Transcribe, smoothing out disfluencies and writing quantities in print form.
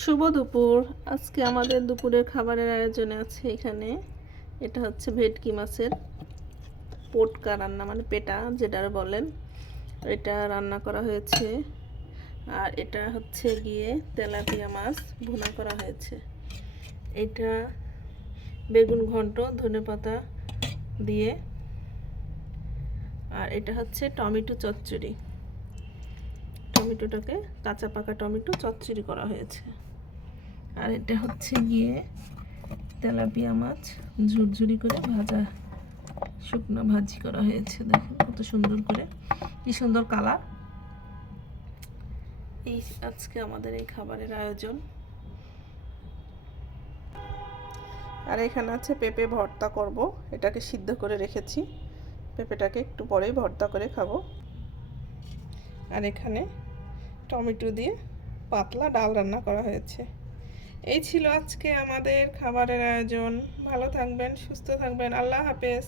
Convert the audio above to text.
শুভ দুপুর। আজকে আমাদের দুপুরের খাবারের আয়োজনে আছে এখানে এটা হচ্ছে ভেটকি মাছের পোটকা রান্না, মানে পেটা যেটা বলেন, এটা রান্না করা হয়েছে। আর এটা হচ্ছে গিয়ে তেলাপিয়া মাছ ভুনা করা হয়েছে। এটা বেগুন ঘন্ট ধনেপাতা দিয়ে। আর এটা হচ্ছে টমেটো চচ্চড়ি, টমেটোটাকে কাঁচা পাকা টমেটো চচ্চড়ি করা হয়েছে। আর এটা হচ্ছে গিয়ে তেলাপিয়া মাছ ঝুরঝুরি করে ভাজা, শুকনো ভাজি করা হয়েছে। দেখেন কত সুন্দর করে, কি সুন্দর কালার। এই আজকে আমাদের এই খাবারের আয়োজন। আর এখানে আছে পেঁপে ভর্তা করব, এটাকে সিদ্ধ করে রেখেছি, পেঁপেটাকে একটু পরেই ভর্তা করে খাবো। আর এখানে টমেটো দিয়ে পাতলা ডাল রান্না করা হয়েছে। এই ছিল আজকে আমাদের খাবারের আয়োজন। ভালো থাকবেন, সুস্থ থাকবেন। আল্লাহ হাফেজ।